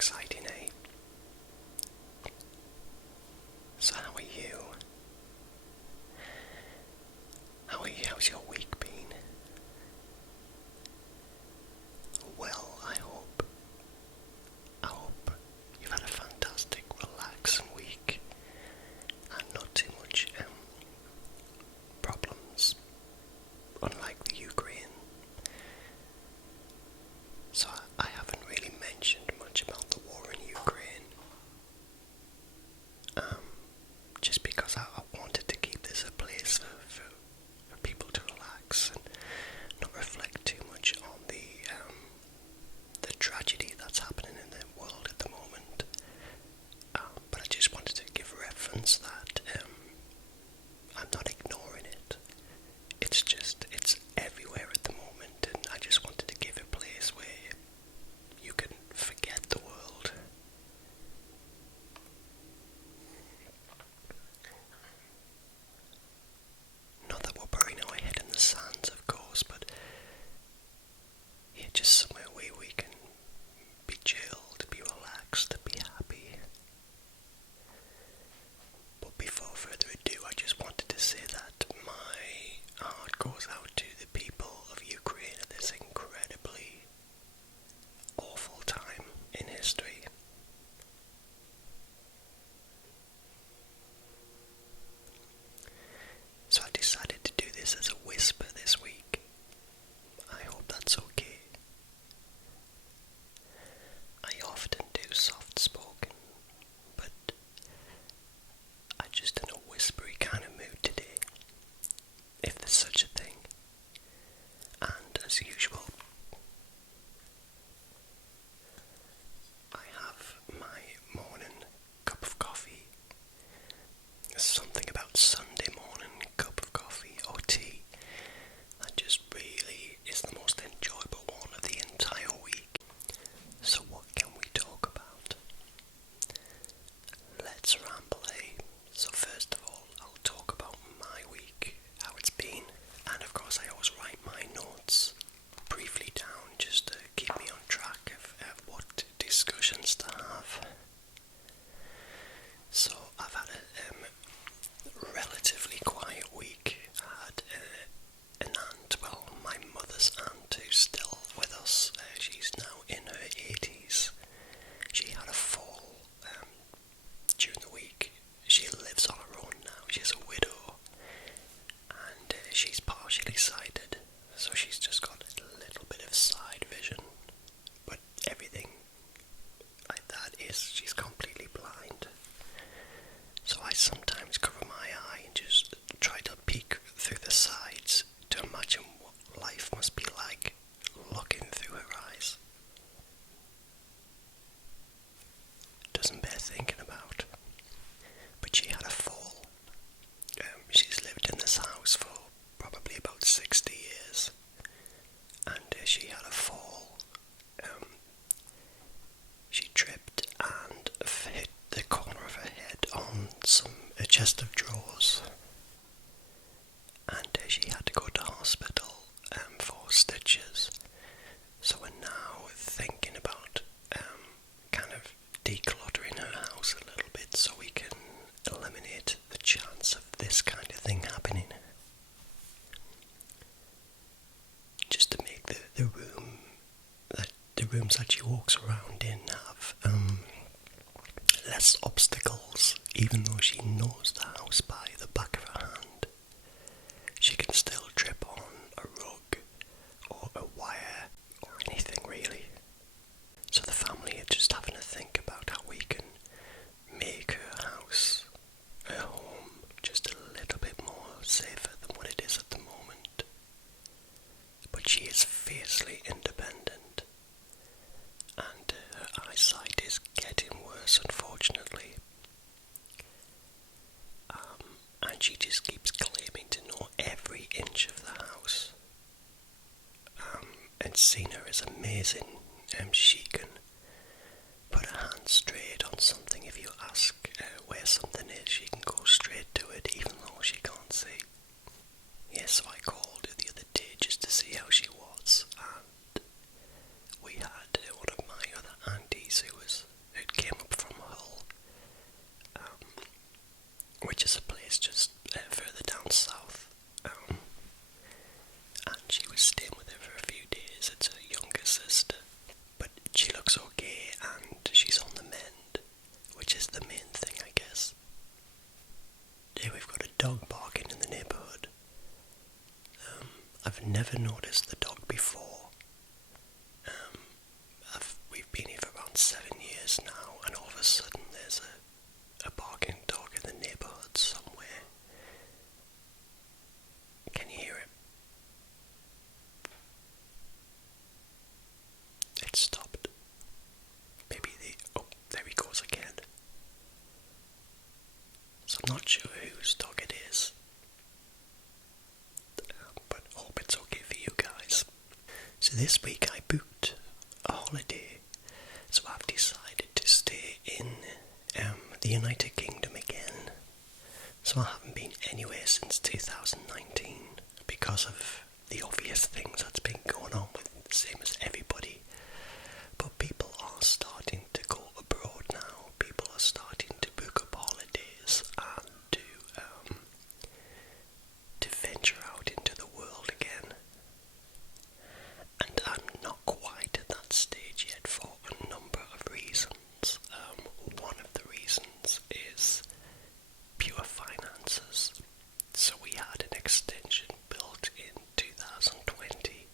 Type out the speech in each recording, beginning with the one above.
exciting, eh? So how are you? How are you? How's your week been? Well, I hope you've had a fantastic, relaxing week and not too much problems, unlike the Ukraine. So I haven't really mentioned much about the war in Ukraine, just because I wanted to keep this a place for people to relax and not reflect too much on the tragedy that's happening in the world at the moment. But I just wanted to give reference that I'm not ignoring it. It's everywhere at the moment, and I just wanted to give a place where you can forget the world. Not that we're burying our head in the sands, of course, but yeah, just somewhere where we can be chilled, be relaxed, be happy. But before further ado, I just wanted to say that my heart goes out to the people of Ukraine at this incredibly awful time in history. So I decided to do this as a whisper this week. I hope that's okay. I often do soft spoken, but I'm just in a whispery kind of mood today, if there's such a thing. And as usual, I have my morning cup of coffee. Something about Sunday morning cup of coffee or tea that just really is the most enjoyable one of the entire week. So what can we talk about? Let's ramble, eh? So first of all, I'll talk about my week, how it's been, and of course I always write my notes briefly down just to keep me on track of what discussions to have. So I've had a relatively quiet week. I had an aunt, well, my mother's aunt, who's still with us. She's now in her 80s. She had a fall during the week. She lives on her own now. She's a widow, and she's partially sighted, so she's just got a little bit of side vision. But everything like that she's completely blind. So I sometimes cover my eye and just try to peek through the sides to imagine what life must be like looking through her eyes. Doesn't bear thinking about. But she had a fall. She's lived in this house for probably about 60 years. And she had a fall. She tripped and hit the corner of her head on a chest of drawers, and she had to go to hospital for stitches. So we're now thinking about kind of decluttering her house a little bit so we can eliminate the chance of this kind of thing happening, just to make the rooms that she walks around in have less obstacles. Even though she knows the house by the back of her hand, she can still trip on a rug or a wire or anything really. So the family are just having to think about how we can make her house, her home, just a little bit more safer than what it is at the moment. But she is fiercely independent, and her eyesight is getting worse, unfortunately. And she just keeps claiming to know every inch of the house. And seeing her is amazing. She can put her hand straight on something. If you ask where something is, she can go straight to it, even though she can't see. Yes, so I called her the other day just to see how she was, and we had one of my other aunties who was I've never noticed the dog before. We've been here for around 7 years now, and all of a sudden there's a barking dog in the neighbourhood somewhere. Can you hear it? It stopped. Maybe oh, there he goes again. So I'm not sure whose dog it is, but hope it's okay for you guys. So this week I booked a holiday, so I've decided to stay in the United Kingdom again. So I haven't been anywhere since 2019 because of the obvious things that's been going on with the same as everybody. But people are starting to go abroad now. People are starting to book up holidays and to venture out into the world again. And I'm not quite at that stage yet for a number of reasons. One of the reasons is pure finances. So we had an extension built in 2020.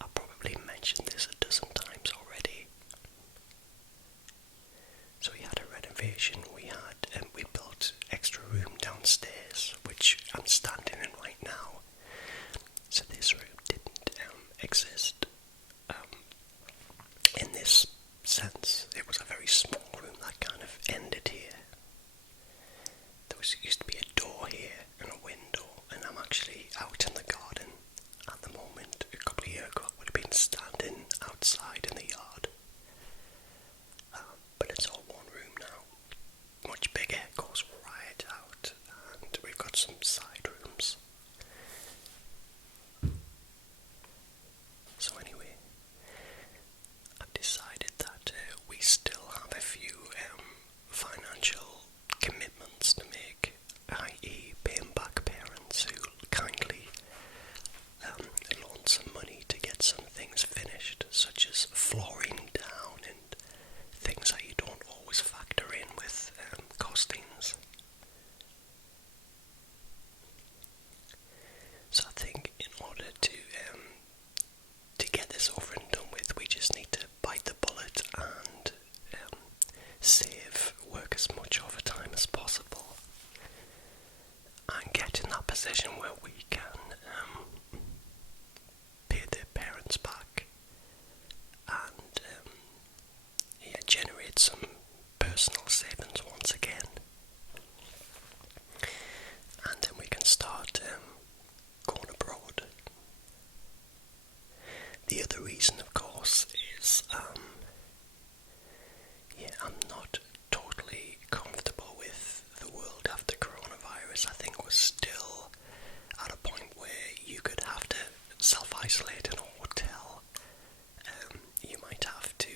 I've probably mentioned this a dozen times already. So we had a renovation, we built extra room downstairs, which I'm standing in right now. So this room didn't exist in this sense. It was a very small room that kind of ended here. There used to be a door here and a window, and I'm actually out in the garden at the moment. A couple of years ago I would have been standing outside in the yard. But it's all one room now. Much bigger, goes right out, and we've got some side rooms. So anyway, I've decided that we still have a few financial commitments to make, i.e. paying back parents who kindly loaned some money to get some things finished, such as flooring down and things that you don't always factor in with costings. So I think in order to get this over and done with, we just need to bite the bullet and save, work as much overtime as possible, and get in that position where we can pay their parents back and generate some personal savings once again. And then we can start going abroad. The other reason, of course, is I'm not totally comfortable with the world after coronavirus. I think we're still at a point where you could have to self-isolate in a hotel. You might have to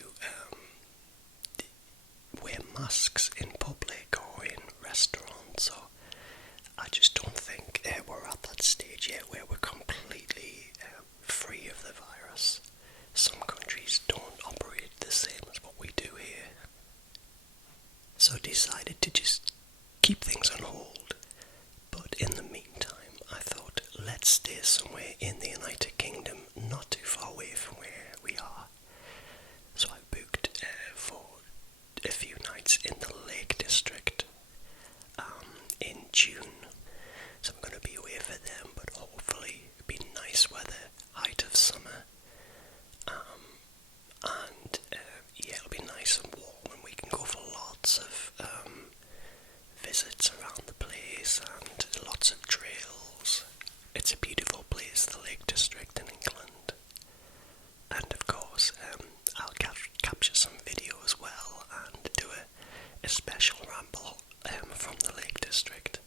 wear masks in public or in restaurants. So I just don't think we're at that stage yet where we're completely free of the virus. Some countries don't operate the same as what we do here. So I decided to just keep things on hold. But in the meantime, I thought, let's stay somewhere in the United Kingdom, not too far away from where we are. So I booked for a few nights in the Lake District in June. So I'm going to be away for them, but hopefully it'll be nice weather, height of summer, and it'll be nice and warm, and we can go for lots of visits around the place and lots of trails. It's a beautiful place, the Lake District in England, and of course I'll capture some video as well and do a special ramble from the Lake District.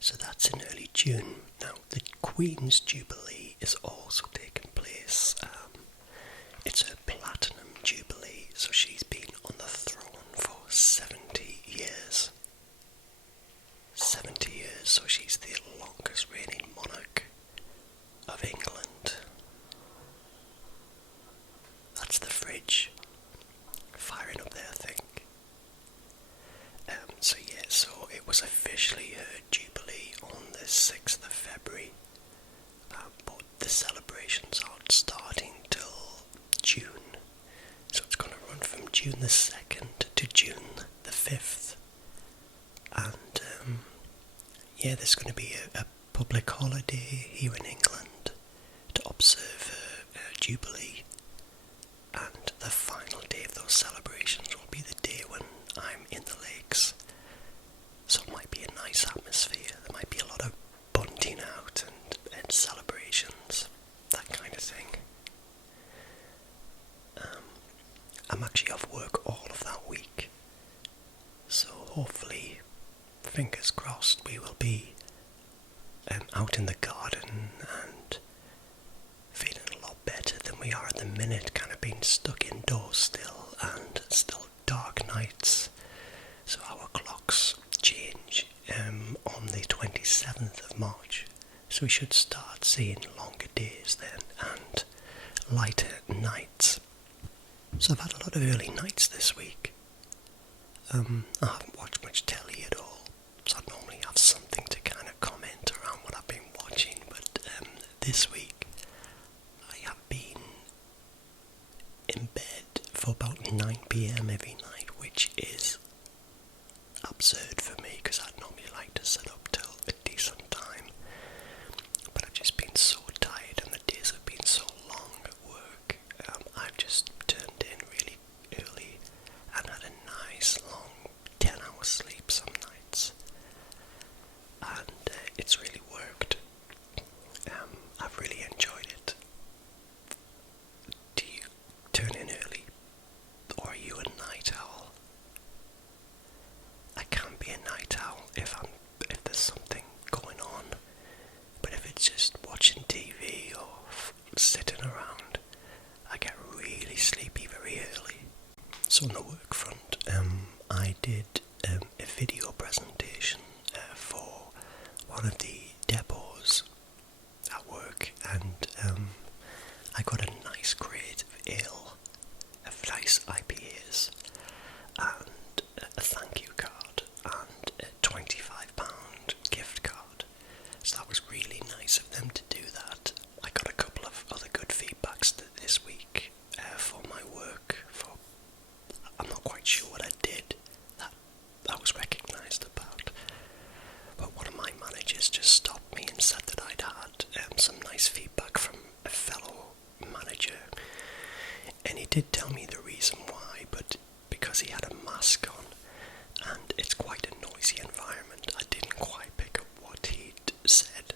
So that's in early June. Now, the Queen's Jubilee is also taking place. It's her Platinum Jubilee, so she's been on the throne for 70 years. 70 years, so she's the longest reigning monarch of England. That's the fridge firing up there, I think. So it was officially her celebrations aren't starting till June. So it's going to run from June the 2nd to June the 5th. And yeah, there's going to be a public holiday here in England to observe Jubilee. And the final day of those celebrations will be the day when I'm in the lakes. So it might be a nice atmosphere. There might be a lot of bunting out and celebrations, that kind of thing. I'm actually off work all of that week. So hopefully, fingers crossed, we will be out in the garden and feeling a lot better than we are at the minute, kind of being stuck indoors still, and still dark nights. So our clocks change on the 27th of March, so we should start seeing longer days then and lighter nights. So I've had a lot of early nights this week. I haven't watched much telly at all, so I normally have something to kind of comment around what I've been watching, but this week I have been in bed for about 9 PM every night, which is absurd for me because I'd normally like to sit up till a decent time, but I've just been so tired and the days have been so long at work. I've just turned in really early and had a nice long 10-hour sleep some nights, and it's really worked. I've really enjoyed it. Do you turn in early, or are you a night owl? I can be a night owl if there's something going on, but if it's just watching TV or sitting around, I get really sleepy very early. So on the work front, I did a video presentation for one of the depots at work, and I got a nice crate of ale, of nice IPAs, and a thank you card, and a £25 gift card. So that was really nice of them to do that. I got a couple of other good feedbacks this week for my work. I'm not quite sure what I did that I was recognised about, but one of my managers just stopped me and said that I'd had some nice feedback from a fellow manager, and he did tell me the reason why, but because he had a mask on and it's quite a noisy environment, I didn't quite pick up what he'd said.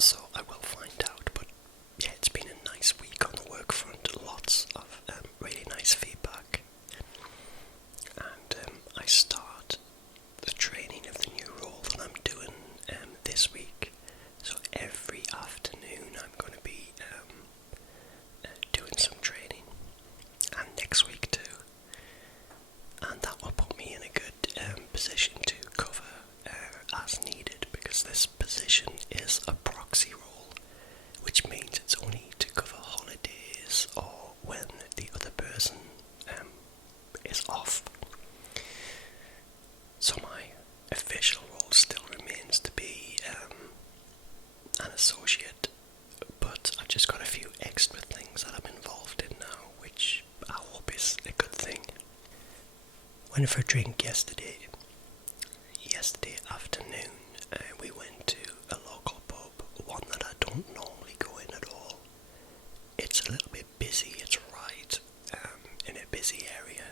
So I will find out, but yeah, it's been a nice week on the work front, lots of really nice feedback, and I start the training of the new role that I'm doing this week. So every afternoon I'm going to be doing some training, and next week too, and that will put me in a good position to cover as needed, because this position is a proxy role, which means it's only to cover holidays or when the other person is off. So my official role still remains to be an associate, but I've just got a few extra things that I'm involved in now, which I hope is a good thing. Went for a drink yesterday afternoon. We went to a local pub, one that I don't normally go in at all. It's a little bit busy, it's right in a busy area,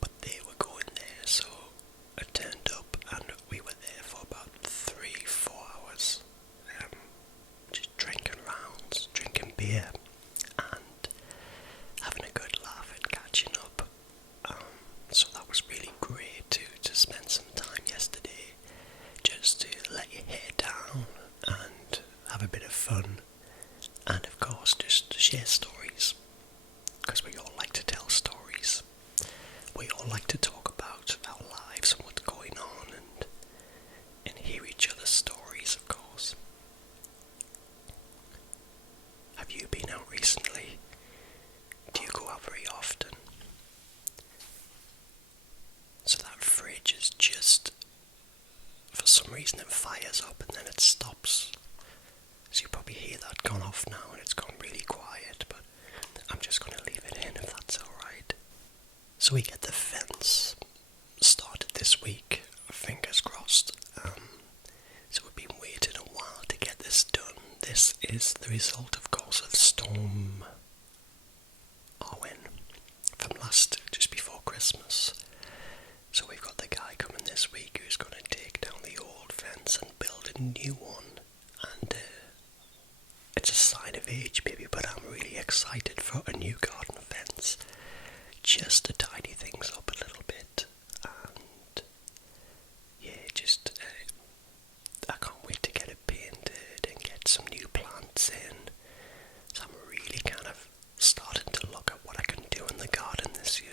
but they were going there, so I turned up and we were there for about 3-4 hours, just drinking rounds, drinking beer and having a good laugh and catching up. So that was really great to spend some time yesterday just to let your hair down and have a bit of fun, and of course just to share stories, because we all like to tell stories. We all like to talk about our lives and what's going on, and hear each other's stories, of course. Have you been out recently? Do you go out very often? So that fridge is just, for some reason it fires up and then it it stops. So you probably hear that gone off now and it's gone really quiet, but I'm just going to leave it in if that's alright. So we get the fence started this week, fingers crossed. So we've been waiting a while to get this done. This is the result, of course, of Storm Arwen from just before Christmas. So we've got the guy coming this week who's going to take down the old fence and build a new one. And it's a sign of age maybe, but I'm really excited for a new garden fence. Just to tidy things up a little bit. And yeah, I can't wait to get it painted and get some new plants in. So I'm really kind of starting to look at what I can do in the garden this year.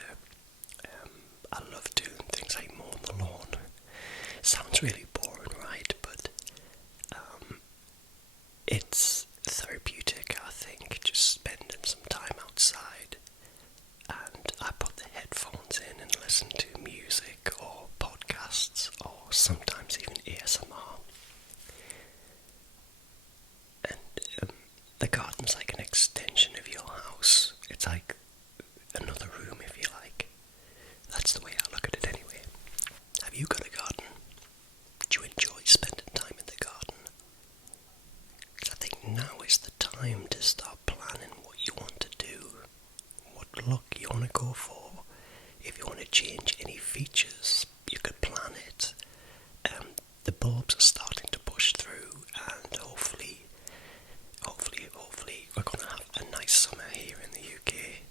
I love doing things like mowing the lawn. Sounds really boring, right? But it's therapeutic, I think, just spending some time outside. And I put the headphones in and listen to music or podcasts or sometimes even ASMR. And the garden's like an extension of your house. It's like another room, if you like. That's the way I look at it anyway. Have you got a garden? Do you enjoy spending time in the garden? 'Cause I think now is the time to start planning what you want to do, what look you want to go for. If you want to change any features, you could plan it. The bulbs are starting to push through, and hopefully we're going to have a nice summer here in the UK.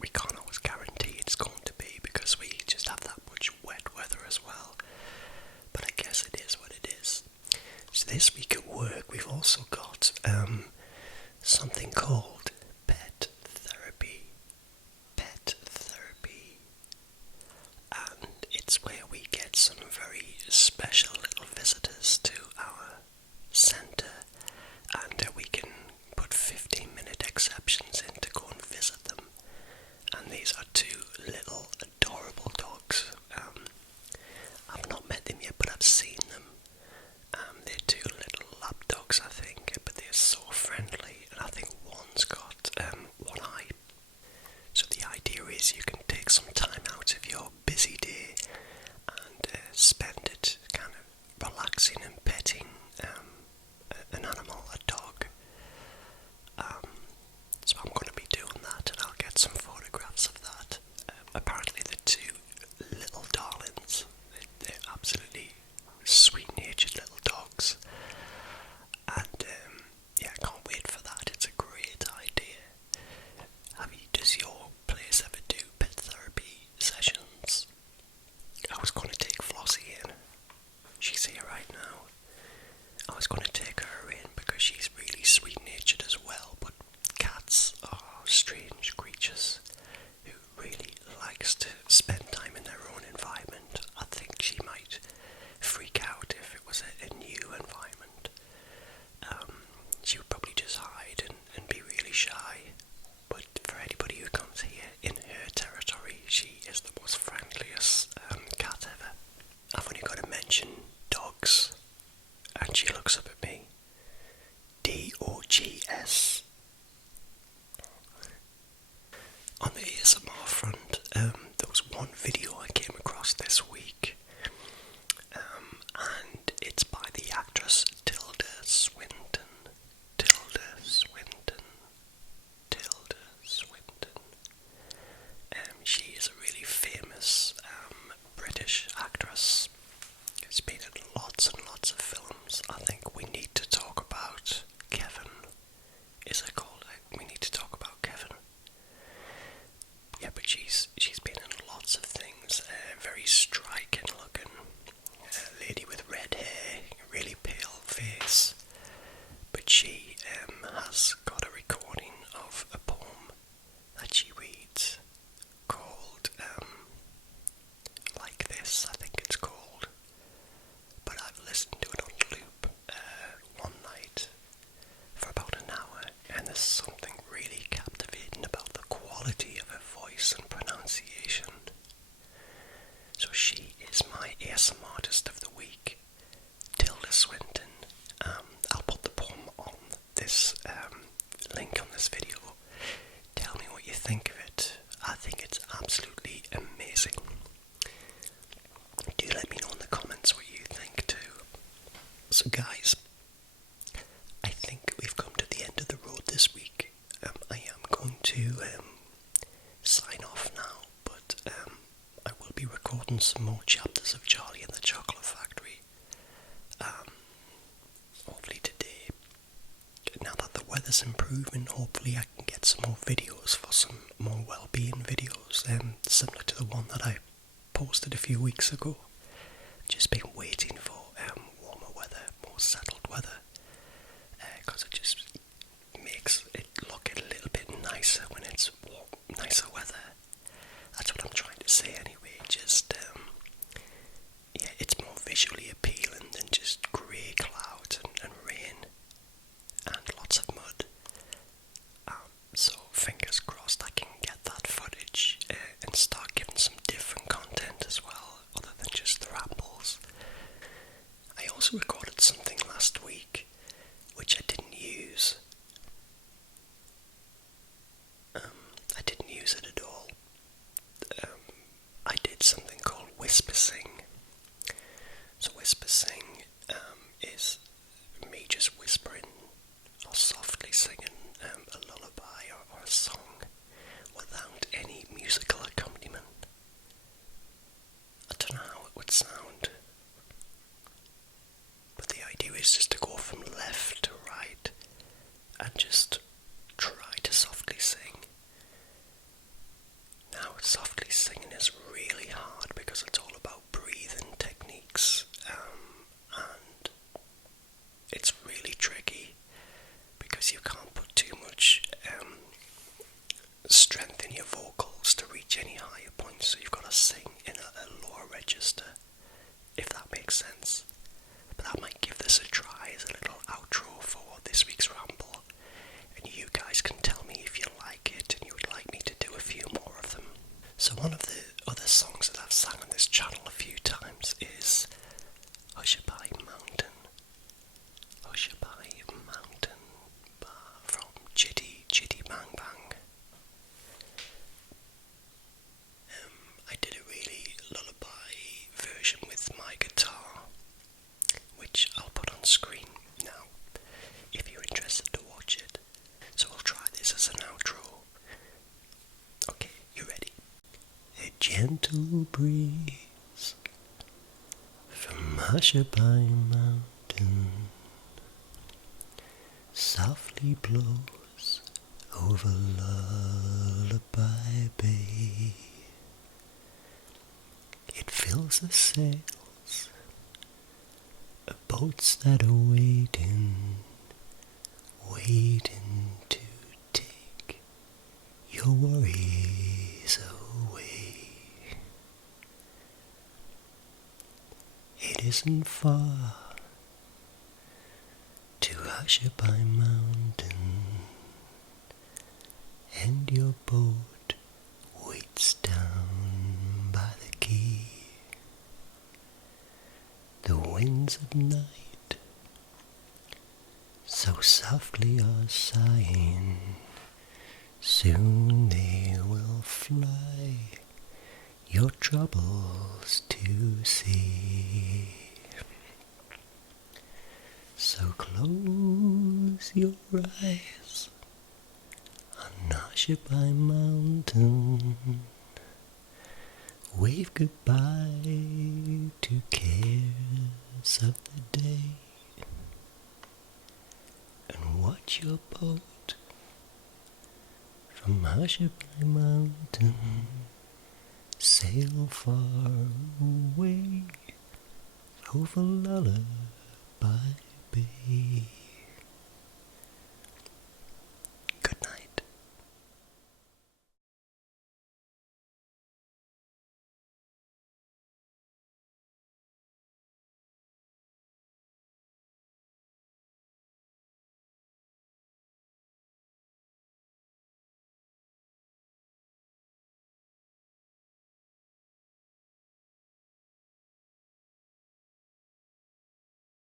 We can't always guarantee it's going to be because we just have that much wet weather as well. But I guess it is what it is. So this week at work we've also got something called pet therapy. And it's where we get some very special little visitors to our centre, and we can put 15-minute exceptions in to go and visit them. And these are two little adorable dogs. I've not met them yet, but I've seen them. They're two little lap dogs, I think, but they're so friendly, and I think one's got one eye. So the idea is you can take some time out of your busy day and spend it kind of relaxing and petting an animal, a dog. So I'm going to be doing that, and I'll get some photographs of that. Apparently the two little darlings, they're absolutely sweet-natured little dogs. And yeah, I can't wait for that. It's a great idea. Does your place ever do pet therapy sessions? I was going to take Flossie in. She's here right now. I was going to take her in because she's really sweet-natured as well, but cats are strange creatures who really likes to spend time in their own environment. I think she might freak out if it was a new environment. She would probably just hide and be really shy. But for anybody who comes here in her territory, she is the most friendliest cat ever. I've only got to mention dogs, and she looks up at me. DOGS. On the ASMR front, there was one video I came across this week, and it's by the actress Tilda Swinton. She is a really famous British actress. She's been in lots and lots of films. I think we need So guys, I think we've come to the end of the road this week. I am going to sign off now, but I will be recording some more chapters of Charlie and the Chocolate Factory. Hopefully today. Now that the weather's improving, hopefully I can get some more videos for some more well-being videos, similar to the one that I posted a few weeks ago. Just been waiting for warmer weather, more settled weather, because it just makes it look a little bit nicer when it's warm, nicer weather. That's what I'm trying to say anyway. Just yeah, it's more visually appealing than just grey clouds and rain and lots of mud. So fingers crossed I can get that footage and start giving some different content as well, other than just the rambles. I also recorded something last week which I didn't use. I didn't use it at all. I did something called Whispersing. So Whispersing is me just whispering or softly singing a lullaby or a song without any musical accompaniment. I don't know how it would sound, but the idea is just to go from left to right and just try to softly sing. Now, softly singing is really hard because it's all about breathing techniques, and it's really tricky because you can't put too much strength in your vocals to reach any higher points, so you've got to sing in a lower register, if that makes sense. But I might give this a try as a little outro for this week's ramble, and you guys can tell me if you like it and you would like me to do a few more of them. So one of the other songs that I've sang on this channel a few times is Hushabye Mountain. Hushabye Mountain from Chitty Chitty Bang Bang. I did a really lullaby version with my guitar, which I'll put on screen now if you're interested to watch it. So I'll try this as an outro. Okay, you ready? A gentle breeze from Hushabye Mountain softly blows over Lullaby Bay. It fills the sails of boats that are waiting to take your worries away. It isn't far to Hushabye Mountain, and your boat waits down by the quay. The winds of night so softly are sighing, soon they will fly your troubles to see. So close your eyes on Hushabye Mountain, wave goodbye to cares of the day, and watch your boat from Hushabye Mountain sail far away over Lullaby Bay.